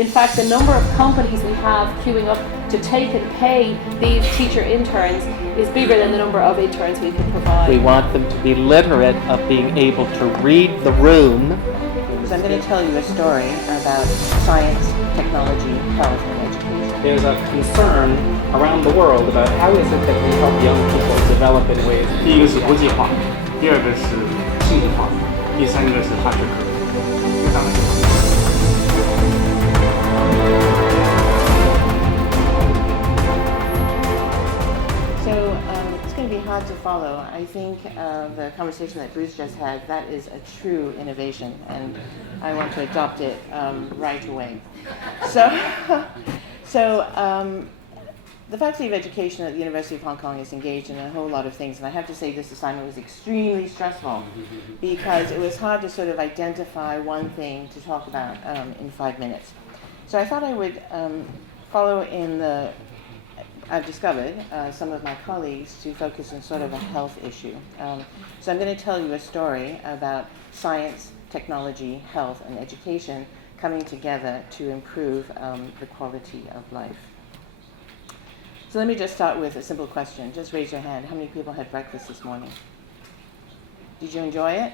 In fact, the number of companies we have queuing up to take and pay these teacher interns is bigger than the number of interns we can provide. We want them to be literate of being able to read the room. So I'm going to tell you a story about science, technology, health, and education. There's a concern around the world about how is it that we help young people develop in ways. 第一个是国际化，第二个是数字化，第三个是大学科。当然。It's going to be hard to follow. I think the conversation that Bruce just had, that is a true innovation, and I want to adopt it right away. So the Faculty of Education at the University of Hong Kong is engaged in a whole lot of things, and I have to say this assignment was extremely stressful because it was hard to sort of identify one thing to talk about in 5 minutes. So I thought I would follow in the I've discovered some of my colleagues to focus on sort of a health issue. So I'm going to tell you a story about science, technology, health, and education coming together to improve the quality of life. So let me just start with a simple question. Just raise your hand. How many people had breakfast this morning? Did you enjoy it?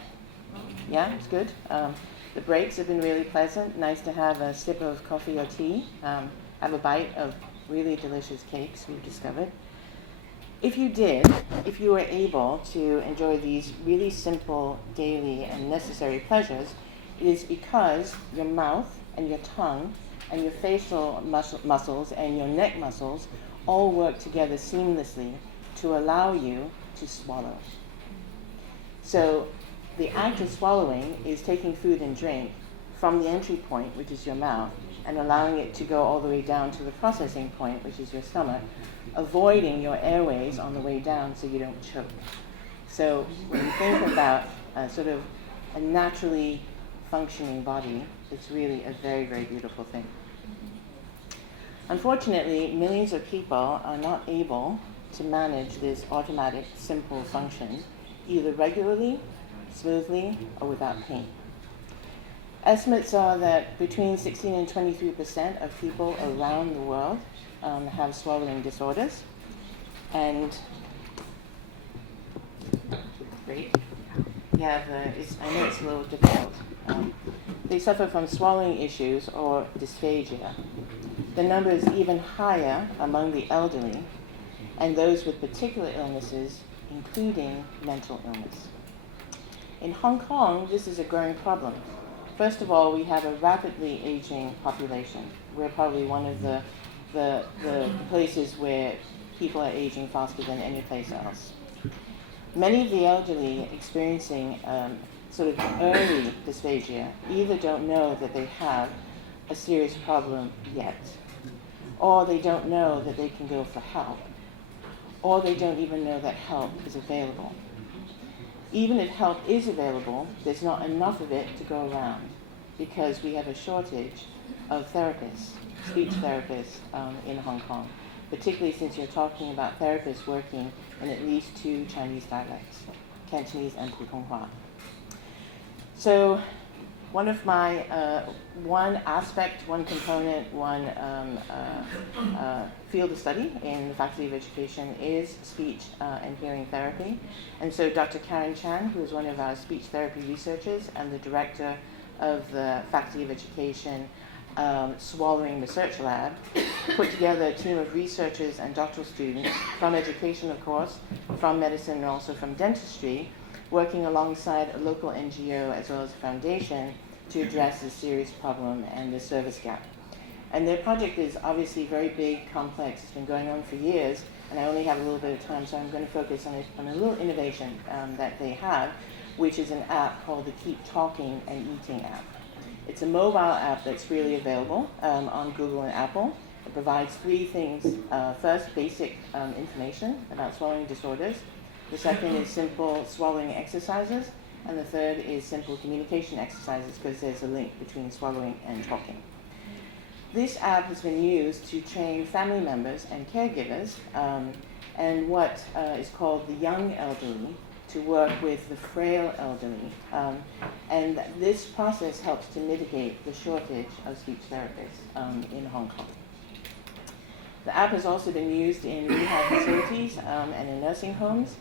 Yeah, it's good. The breaks have been really pleasant. Nice to have a sip of coffee or tea. Have a bite of really delicious cakes we've discovered. If you were able to enjoy these really simple daily and necessary pleasures, it is because your mouth and your tongue and your facial muscles and your neck muscles all work together seamlessly to allow you to swallow. So the act of swallowing is taking food and drink from the entry point, which is your mouth, and allowing it to go all the way down to the processing point, which is your stomach, avoiding your airways on the way down so you don't choke. So when you think about sort of a naturally functioning body, it's really a very, very beautiful thing. Unfortunately, millions of people are not able to manage this automatic, simple function either regularly, smoothly, or without pain. Estimates are that between 16 and 23% of people around the world have swallowing disorders. And great. Yeah, I know it's a little difficult. They suffer from swallowing issues or dysphagia. The number is even higher among the elderly and those with particular illnesses, including mental illness. In Hong Kong, this is a growing problem. First of all, we have a rapidly aging population. We're probably one of the places where people are aging faster than any place else. Many of the elderly experiencing sort of early dysphagia either don't know that they have a serious problem yet, or they don't know that they can go for help, or they don't even know that help is available. Even if help is available, there's not enough of it to go around because we have a shortage of therapists, speech therapists in Hong Kong, particularly since you're talking about therapists working in at least 2 Chinese dialects, Cantonese and Putonghua. So one of my, one aspect, one component, one field of study in the Faculty of Education is speech and hearing therapy. And so Dr. Karen Chan, who is one of our speech therapy researchers and the director of the Faculty of Education Swallowing Research Lab, put together a team of researchers and doctoral students from education, of course, from medicine, and also from dentistry, working alongside a local NGO as well as a foundation to address this serious problem and the service gap. And their project is obviously very big, complex. It's been going on for years, and I only have a little bit of time, so I'm going to focus on a little innovation that they have, which is an app called the Keep Talking and Eating app. It's a mobile app that's freely available on Google and Apple. It provides 3 things. First, basic information about swallowing disorders. The second is simple swallowing exercises. And the third is simple communication exercises because there's a link between swallowing and talking. This app has been used to train family members and caregivers and what is called the young elderly to work with the frail elderly. And this process helps to mitigate the shortage of speech therapists in Hong Kong. The app has also been used in rehab facilities and in nursing homes,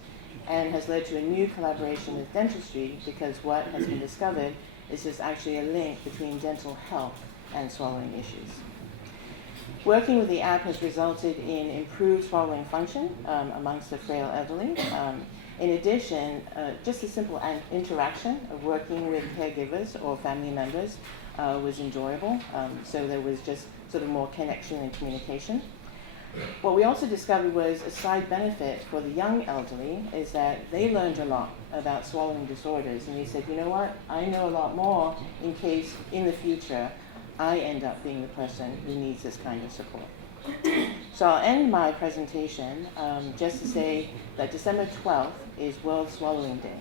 and has led to a new collaboration with dentistry, because what has been discovered is there's actually a link between dental health and swallowing issues. Working with the app has resulted in improved swallowing function amongst the frail elderly. In addition, just the simple interaction of working with caregivers or family members was enjoyable, so there was just sort of more connection and communication. What we also discovered was a side benefit for the young elderly is that they learned a lot about swallowing disorders, and they said, you know what, I know a lot more in case in the future I end up being the person who needs this kind of support. So I'll end my presentation just to say that December 12th is World Swallowing Day.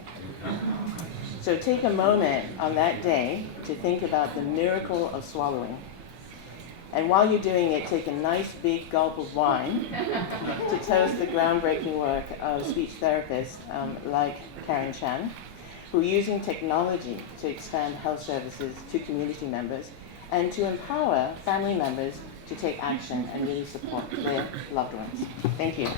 So take a moment on that day to think about the miracle of swallowing. And while you're doing it, take a nice big gulp of wine to toast the groundbreaking work of speech therapists like Karen Chan, who are using technology to expand health services to community members and to empower family members to take action and really support their loved ones. Thank you.